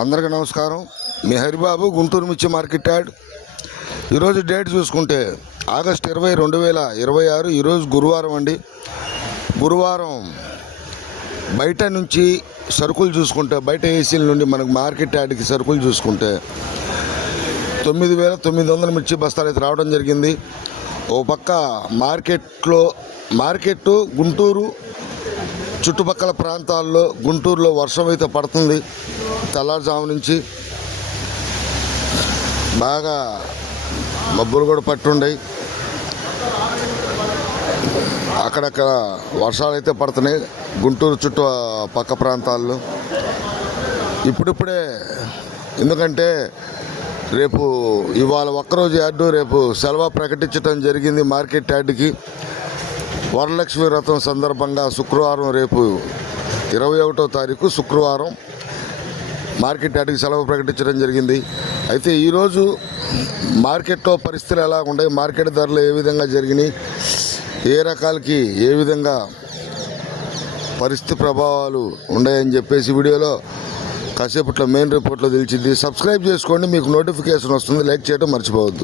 అందరికీ నమస్కారం. మీ హరిబాబు, గుంటూరు మిర్చి మార్కెట్ యార్డ్. ఈరోజు డేట్ చూసుకుంటే ఆగస్టు 20, 2026. ఈరోజు గురువారం అండి. గురువారం బయట నుంచి సరుకులు చూసుకుంటే, బయట ఏసీల నుండి మనకు మార్కెట్ యార్డ్కి సరుకులు చూసుకుంటే 9,900 మిర్చి బస్తాలు అయితే రావడం జరిగింది. ఓ పక్క మార్కెట్ గుంటూరు చుట్టుపక్కల ప్రాంతాల్లో, గుంటూరులో వర్షం అయితే పడుతుంది. తెల్లారుజాము నుంచి బాగా మబ్బులు కూడా పట్టుండయి. అక్కడక్కడ వర్షాలు అయితే పడుతున్నాయి గుంటూరు చుట్టుపక్క ప్రాంతాల్లో. ఇప్పుడిప్పుడే, ఎందుకంటే ఇవాళ ఒక్కరోజు యార్డు, రేపు సెలవు ప్రకటించడం జరిగింది మార్కెట్ యార్డుకి. వరలక్ష్మి వ్రతం సందర్భంగా శుక్రవారం, రేపు 21వ తారీఖు శుక్రవారం మార్కెట్ యార్డుకి సెలవు ప్రకటించడం జరిగింది. అయితే ఈరోజు మార్కెట్లో పరిస్థితులు ఎలా ఉన్నాయి, మార్కెట్ ధరలు ఏ విధంగా జరిగినాయి, ఏ రకాలకి ఏ విధంగా పరిస్థితి ప్రభావాలు ఉన్నాయని చెప్పేసి వీడియోలో కాసేపట్లో మెయిన్ రిపోర్ట్లో తెలిసింది. సబ్స్క్రైబ్ చేసుకోండి, మీకు నోటిఫికేషన్ వస్తుంది. లైక్ చేయడం మర్చిపోవద్దు.